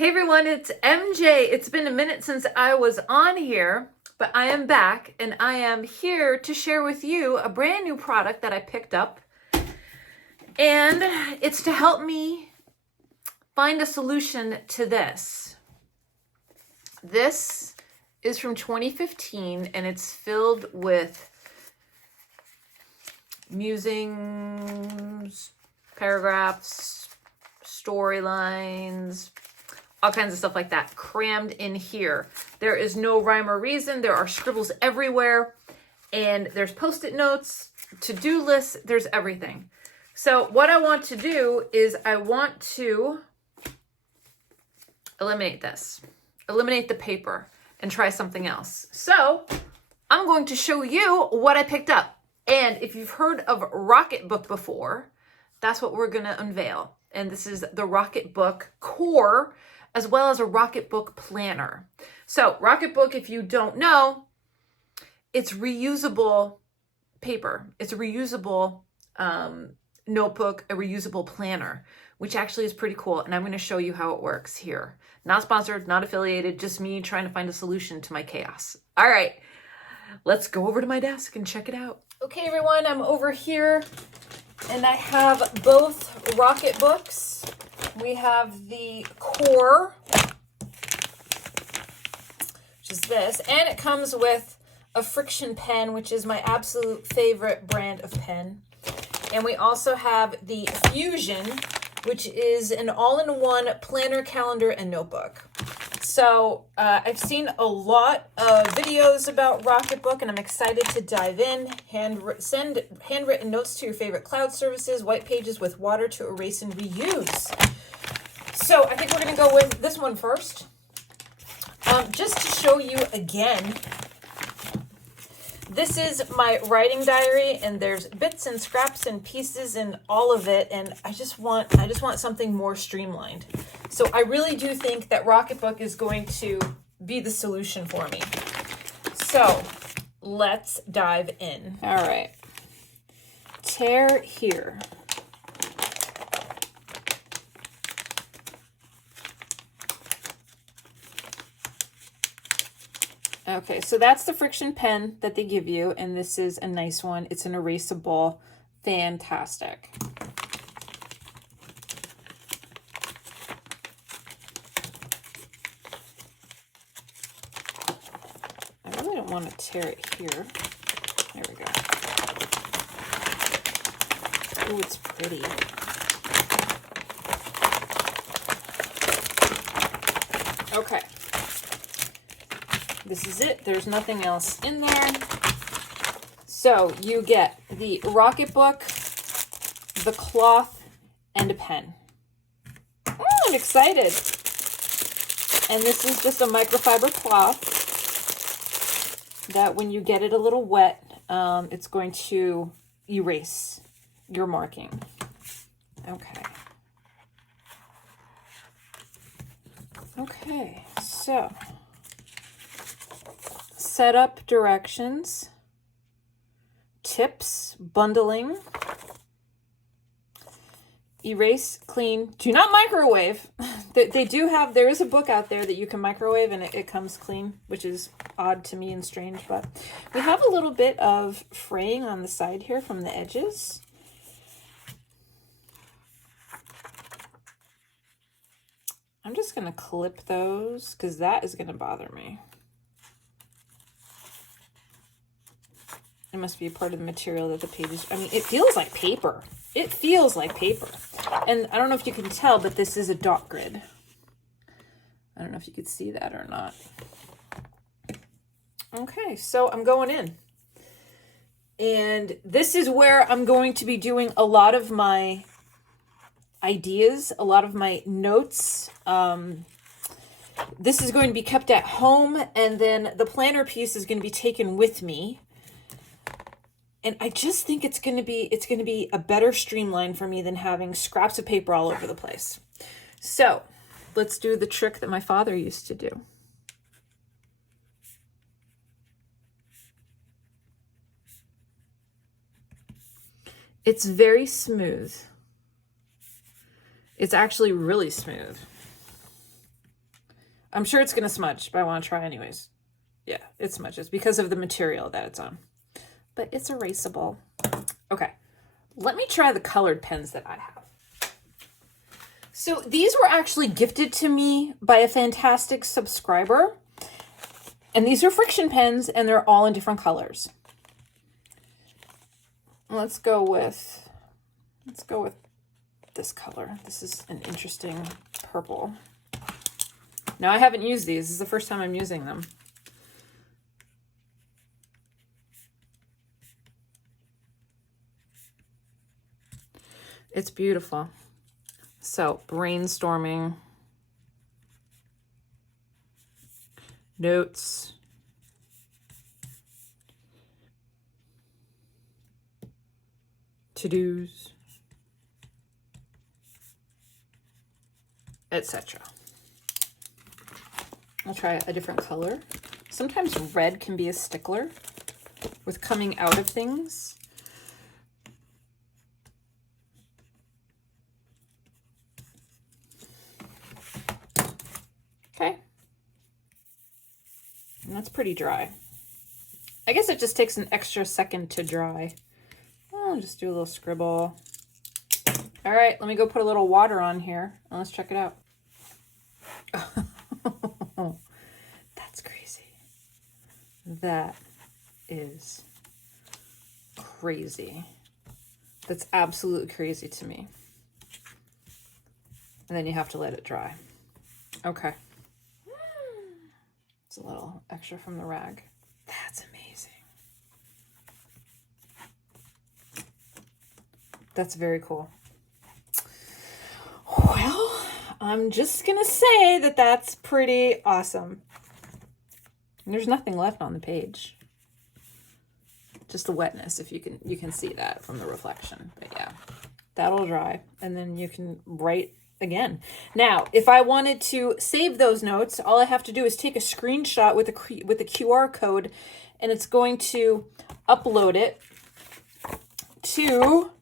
Hey everyone, it's MJ. It's been a minute since I was on here, but I am back and I am here to share with you a brand new product that I picked up. And it's to help me find a solution to this. This is from 2015 and it's filled with musings, paragraphs, storylines, all kinds of stuff like that crammed in here. There is no rhyme or reason. There are scribbles everywhere, and there's post-it notes, to-do lists, there's everything. So what I want to do is I want to eliminate this, eliminate the paper, and try something else. So I'm going to show you what I picked up. And if you've heard of RocketBook before, that's what we're gonna unveil. And this is the RocketBook Core, as well as a RocketBook planner. So RocketBook, if you don't know, it's reusable paper. It's a reusable notebook, a reusable planner, which actually is pretty cool. And I'm gonna show you how it works here. Not sponsored, not affiliated, just me trying to find a solution to my chaos. All right, let's go over to my desk and check it out. Okay, everyone, I'm over here and I have both RocketBooks. We have the Core, which is this, and it comes with a friction pen, which is my absolute favorite brand of pen. And we also have the Fusion, which is an all-in-one planner, calendar, and notebook. So I've seen a lot of videos about RocketBook, and I'm excited to dive in. Send handwritten notes to your favorite cloud services, white pages with water to erase and reuse. So I think we're going to go with this one first. Just to show you again, this is my writing diary, and there's bits and scraps and pieces and all of it, and I just want something more streamlined. So I really do think that RocketBook is going to be the solution for me. So let's dive in. All right. Tear here. Okay, so that's the friction pen that they give you, and this is a nice one. It's an erasable, fantastic. I really don't want to tear it here. There we go. Oh, it's pretty. Okay. This is it. There's nothing else in there. So you get the RocketBook, the cloth, and a pen. Oh, I'm excited. And this is just a microfiber cloth that when you get it a little wet, it's going to erase your marking. Okay. Okay, so setup directions, tips, bundling, erase, clean, do not microwave. There is a book out there that you can microwave and it comes clean, which is odd to me and strange, but we have a little bit of fraying on the side here from the edges. I'm just gonna clip those because that is gonna bother me. It must be a part of the material that the pages, I mean, it feels like paper. It feels like paper. And I don't know if you can tell, but this is a dot grid. I don't know if you could see that or not. Okay, so I'm going in. And this is where I'm going to be doing a lot of my ideas, a lot of my notes. This is going to be kept at home, and then the planner piece is going to be taken with me. And I just think it's going to be a better streamline for me than having scraps of paper all over the place. So let's do the trick that my father used to do. It's very smooth. It's actually really smooth. I'm sure it's going to smudge, but I want to try anyways. Yeah, it smudges because of the material that it's on. But it's erasable. Okay, let me try the colored pens that I have. So these were actually gifted to me by a fantastic subscriber. And these are friction pens, and they're all in different colors. Let's go with this color. This is an interesting purple. Now, I haven't used these. This is the first time I'm using them. It's beautiful. So, brainstorming, notes, to-dos, etc. I'll try a different color. Sometimes red can be a stickler with coming out of things. Okay. And that's pretty dry. I guess it just takes an extra second to dry. I'll just do a little scribble. All right, let me go put a little water on here and let's check it out. That's crazy. That is crazy. That's absolutely crazy to me. And then you have to let it dry. Okay. It's a little extra from the rag. That's amazing. That's very cool. Well, I'm just gonna say that that's pretty awesome. And there's nothing left on the page. Just the wetness, if you can see that from the reflection. But yeah, that'll dry, and then you can write again. Now, if I wanted to save those notes, all I have to do is take a screenshot with the QR code, and it's going to upload it to.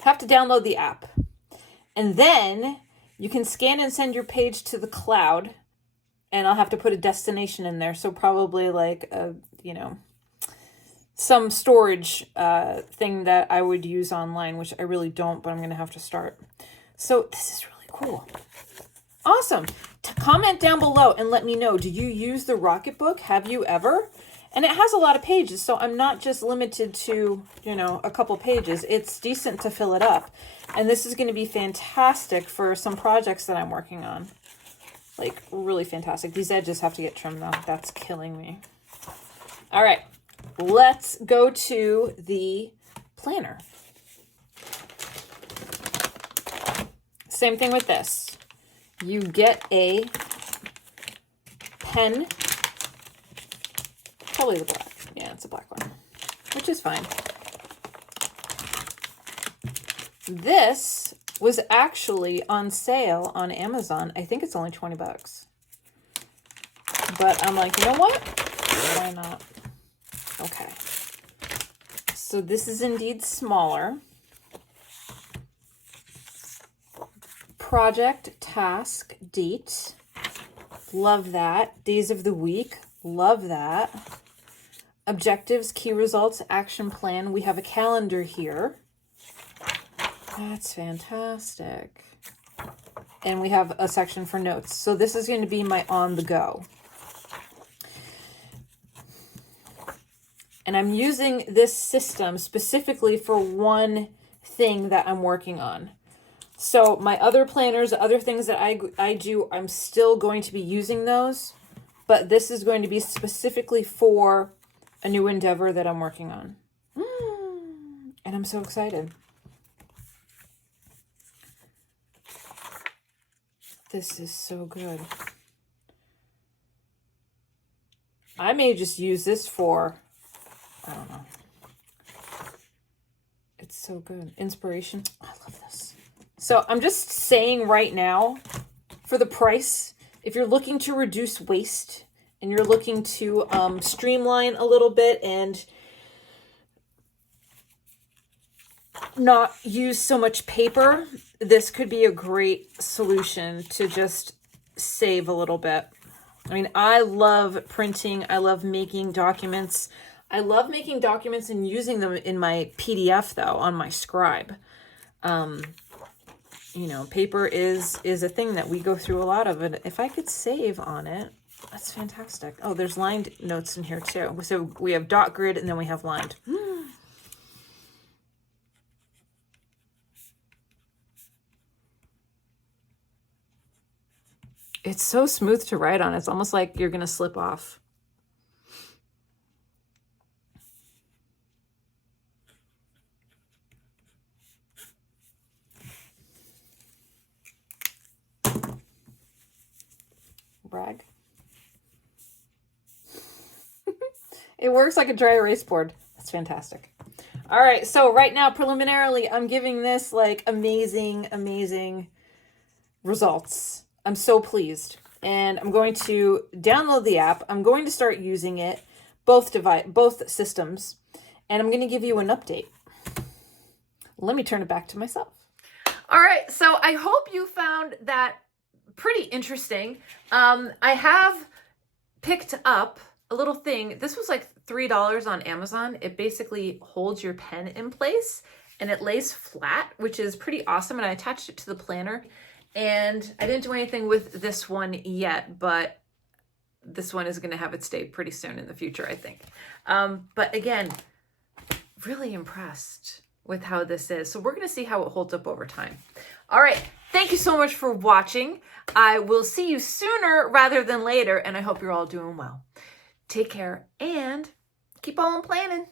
Have to download the app, and then you can scan and send your page to the cloud, and I'll have to put a destination in there. So probably like a, some storage thing that I would use online, which I really don't, but I'm going to have to start. So this is really cool. Awesome. Comment down below and let me know, do you use the RocketBook? Have you ever? And it has a lot of pages, so I'm not just limited to, a couple pages. It's decent to fill it up. And this is going to be fantastic for some projects that I'm working on. Like, really fantastic. These edges have to get trimmed, though. That's killing me. All right, let's go to the planner. Same thing with this. You get a pen. Probably the black. Yeah, it's a black one, which is fine. This was actually on sale on Amazon. I think it's only 20 bucks. But I'm like, you know what? Why not? Okay. So this is indeed smaller. Project, task, date. Love that. Days of the week. Love that. Objectives, key results, action plan. We have a calendar here. That's fantastic. And we have a section for notes. So this is going to be my on the go. And I'm using this system specifically for one thing that I'm working on. So my other planners, other things that I do, I'm still going to be using those. But this is going to be specifically for a new endeavor that I'm working on. And I'm so excited. This is so good. I may just use this for, I don't know. It's so good. Inspiration. I love this. So I'm just saying right now, for the price, if you're looking to reduce waste and you're looking to streamline a little bit and not use so much paper, this could be a great solution to just save a little bit. I mean, I love printing. I love making documents. I love making documents and using them in my PDF, though, on my Scribe. You know, paper is a thing that we go through a lot of, and if I could save on it, that's fantastic. Oh, there's lined notes in here too. So we have dot grid and then we have lined. It's so smooth to write on. It's almost like you're going to slip off. Brag. It works like a dry erase board. That's fantastic. All right, so right now, preliminarily, I'm giving this like amazing, amazing results. I'm so pleased. And I'm going to download the app. I'm going to start using it, both systems, and I'm going to give you an update. Let me turn it back to myself. All right, so I hope you found that pretty interesting. I have picked up a little thing. This was like $3 on Amazon. It basically holds your pen in place and it lays flat, which is pretty awesome. And I attached it to the planner, and I didn't do anything with this one yet, but this one is going to have it stay pretty soon in the future, I think. But again, really impressed with how this is. So we're going to see how it holds up over time. All right. Thank you so much for watching. I will see you sooner rather than later, and I hope you're all doing well. Take care and keep on planning.